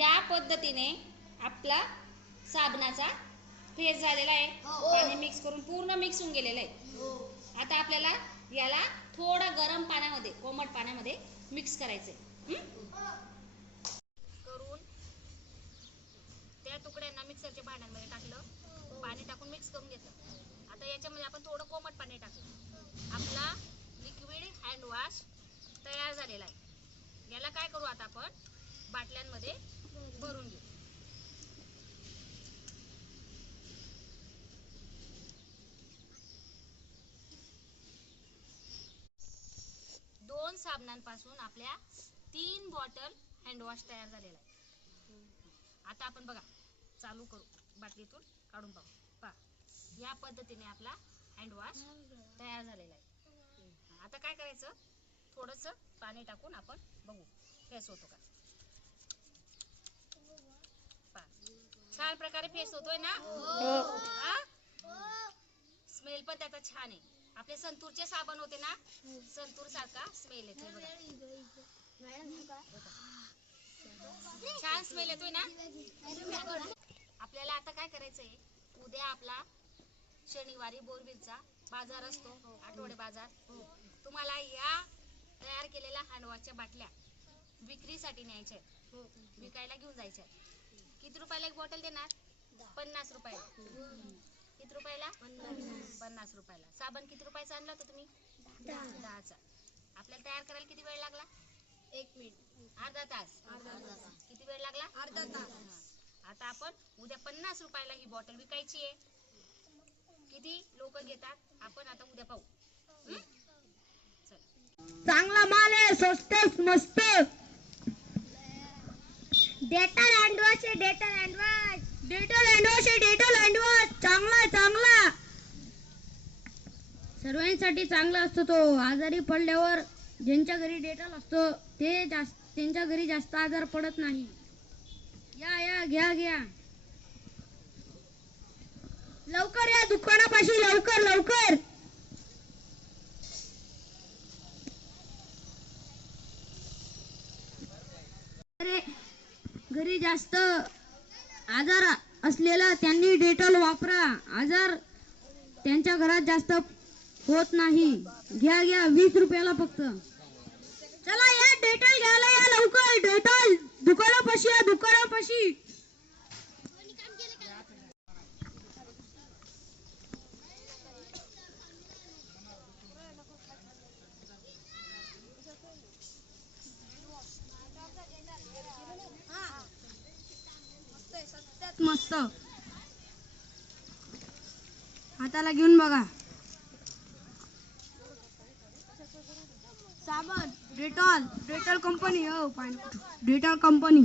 या पद्धतीने आपला साबणाचा फेस झालेला आहे. हो. पाणी मिक्स करून पूर्ण मिक्स होऊन गेलेलं आहे आता आपल्याला याला थोडं गरम पाण्यामध्ये कोमट पाण्यामध्ये मिक्स करायचंय. हं? करून त्या तुकड्यांना मिक्सरच्या भांड्यांमध्ये टाकलं. पाणी टाकून मिक्स करून घेतलं. आता याच्यामध्ये आपण थोडं कोमट पाणी टाकलं. आपला लिक्विड हँड वॉश तयार झालेला आहे. याला काय करू आता आपण? साबणांपासून आपल्या तीन बॉटल हँडवॉश तयार झालेला आहे. आता आपण बघा चालू करू बाटलीतून काढून पाहू. पहा या पद्धतीने आपला हँडवॉश तयार झालेला आहे. आता काय करायचं? थोडस पाणी टाकून आपण बघू. फेस होतो का. छान प्रकारे फेस होतोय ना? स्मेल पण त्याचा छान आहे. आपले संतूरचे साबण होते ना? संतूर सारखा स्मेल येते छान स्मेल येतोय ना? आपल्याला आता काय करायचंय? उद्या आपला शनिवारी बोरबीरचा बाजार असतो आठवडे बाजार. तुम्हाला या तयार केलेल्या हँडवॉशच्या बाटल्या विक्रीसाठी न्यायच्या विकायला घेऊन जायच्या किती रुपयाला एक बॉटल देणार? पन्नास रुपयाला. किती रुपयाला? पन्नास रुपयाला. साबण किती रुपयाचा आणला होता तुम्ही? दहाचा. आपल्याला तयार करायला किती वेळ लागला? एक मिनिट. अर्धा तास. किती वेळ लागला? अर्धा तास. हा. आता आपण उद्या पन्नास रुपयाला ही बॉटल विकायची आहे. किती लोक घेतात? आपण आता उद्या पाहू? चला. चांगला माल आहे स्वस्त मस्त. डेटल हँडवॉश आहे डेटल हँडवॉश डेटल हँडवॉश आहे डेटल हँडवॉश चांगला चांगला सर्वांसाठी चांगला असतो तो. आजारी पडल्यावर ज्यांच्या घरी डेटल असतो ते जास्त त्यांच्या घरी जास्त आजार पडत नाही. या या घ्या घ्या. लवकर या दुकानापाशी लवकर लवकर. अरे, घरी जास्त आजार असलेला त्यांनी डेटॉल वापरा. आजार त्यांच्या घरात जास्त होत नाही. घ्या घ्या वीस रुपयाला फक्त. चला या डेटॉल घ्यायला या लवकर. डेटॉल दुकानापाशी या दुकानापाशी. मस्त. हाताला घेऊन बघा. साबण डेटॉल डेटॉल कंपनी हो पाणी डेटॉल कंपनी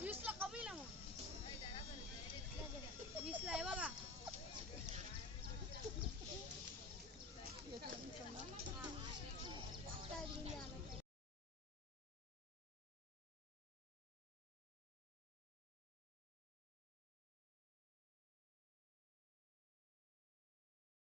वीसला कमी ना